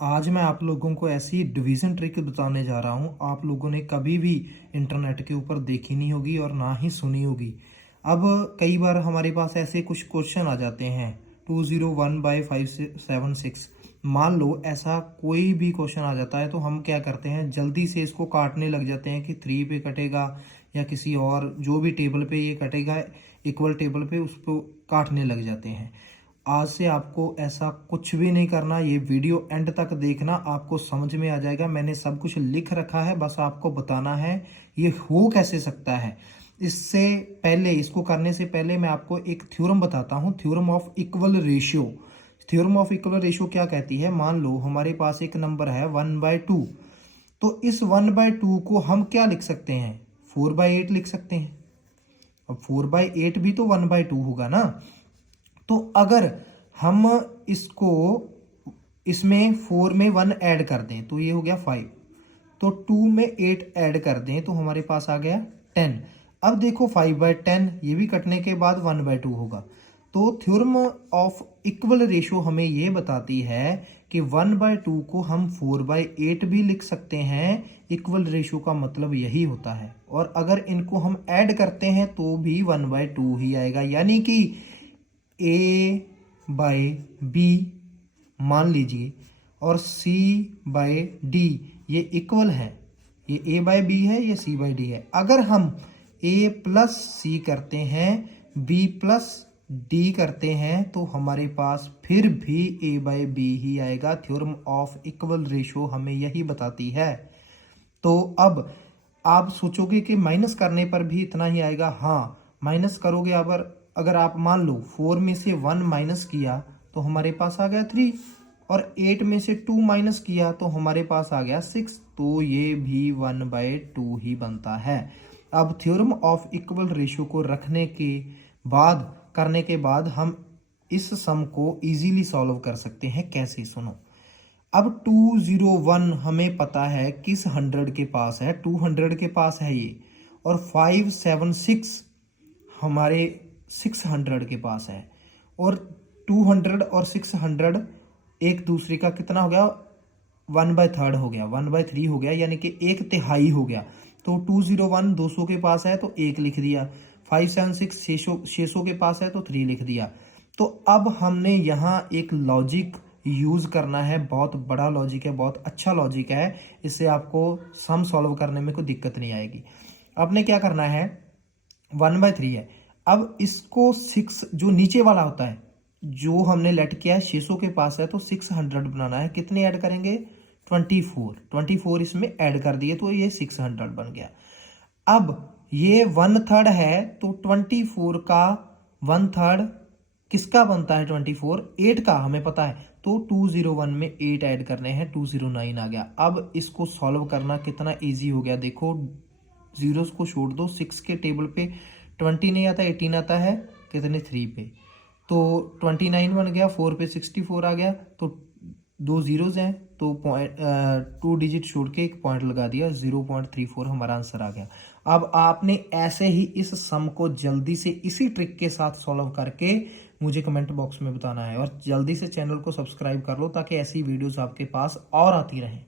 आज मैं आप लोगों को ऐसी डिवीज़न ट्रिक बताने जा रहा हूँ आप लोगों ने कभी भी इंटरनेट के ऊपर देखी नहीं होगी और ना ही सुनी होगी। अब कई बार हमारे पास ऐसे कुछ क्वेश्चन आ जाते हैं 201/576। मान लो ऐसा कोई भी क्वेश्चन आ जाता है तो हम क्या करते हैं, जल्दी से इसको काटने लग जाते हैं कि 3 पे कटेगा या किसी और जो भी टेबल पे ये कटेगा इक्वल टेबल पे उसको काटने लग जाते हैं। आज से आपको ऐसा कुछ भी नहीं करना, ये वीडियो एंड तक देखना, आपको समझ में आ जाएगा। मैंने सब कुछ लिख रखा है, बस आपको बताना है ये हो कैसे सकता है। इससे पहले, इसको करने से पहले मैं आपको एक थ्योरम बताता हूँ, theorem of equal ratio. Theorem of equal ratio क्या कहती है, मान लो हमारे पास एक नंबर है 1/2, तो इस 1/2 को हम क्या लिख सकते हैं, 4/8 लिख सकते हैं। अब 4/8 भी तो 1/2 होगा ना। तो अगर हम इसको इसमें 4 में 1 ऐड कर दें तो ये हो गया 5, तो 2 में 8 ऐड कर दें तो हमारे पास आ गया 10। अब देखो 5/10 ये भी कटने के बाद 1/2 होगा। तो थ्योरम ऑफ इक्वल रेशियो हमें ये बताती है कि 1/2 को हम 4/8 भी लिख सकते हैं। इक्वल रेशियो का मतलब यही होता है, और अगर इनको हम ऐड करते हैं तो भी 1/2 ही आएगा, यानी कि ए बाय बी मान लीजिए और सी बाय डी ये इक्वल है। ये ए बाय बी है, ये सी बाय डी है। अगर हम ए प्लस सी करते हैं, बी प्लस डी करते हैं तो हमारे पास फिर भी ए बाय बी ही आएगा। थ्योरम ऑफ इक्वल रेशियो हमें यही बताती है। तो अब आप सोचोगे कि माइनस करने पर भी इतना ही आएगा। हाँ, माइनस करोगे, अगर आप मान लो 4 में से 1 माइनस किया तो हमारे पास आ गया 3, और 8 में से 2 माइनस किया तो हमारे पास आ गया 6, तो ये भी 1/2 ही बनता है। अब थ्योरम ऑफ इक्वल रेशियो को रखने के बाद, करने के बाद हम इस सम को इजीली सॉल्व कर सकते हैं। कैसे, सुनो। अब 201 हमें पता है किस 100 के पास है, 200 के पास है ये, और 576 हमारे 600 के पास है, और 200 और 600 एक दूसरे का कितना हो गया, 1/3 हो गया, 1/3 हो गया, यानी कि 1/3 हो गया। तो 201 200 के पास है तो 1 लिख दिया, 576 600 के पास है तो 3 लिख दिया। तो अब हमने यहाँ एक लॉजिक यूज करना है, बहुत बड़ा लॉजिक है, बहुत अच्छा लॉजिक है। इससे आपको सम सॉल्व करने में कोई दिक्कत नहीं आएगी। आपने क्या करना है, 1/3 है, अब इसको 6 जो नीचे वाला होता है, जो हमने लेट किया है 600 के पास है तो 600 बनाना है। कितने ऐड करेंगे, 24 इसमें ऐड कर दिए तो ये 600 बन गया। अब ये 1/3 है तो 24 का 1/3 किसका बनता है, 24 8 का हमें पता है, तो 201 में 8 ऐड करने हैं, 209 आ गया। अब इसको सॉल्व करना कितना इजी हो गया, देखो जीरोस को छोड़ दो, 6 के टेबल पे 20 नहीं आता, 18 आता है, कितने 3 पे, तो 29 बन गया, 4 पे 64 आ गया, तो 2 जीरोज हैं तो 2 डिजिट छोड़ के एक पॉइंट लगा दिया, 0.34 हमारा आंसर आ गया। अब आपने ऐसे ही इस सम को जल्दी से इसी ट्रिक के साथ सॉल्व करके मुझे कमेंट बॉक्स में बताना है, और जल्दी से चैनल को सब्सक्राइब कर लो ताकि ऐसी वीडियोस आपके पास और आती रहें।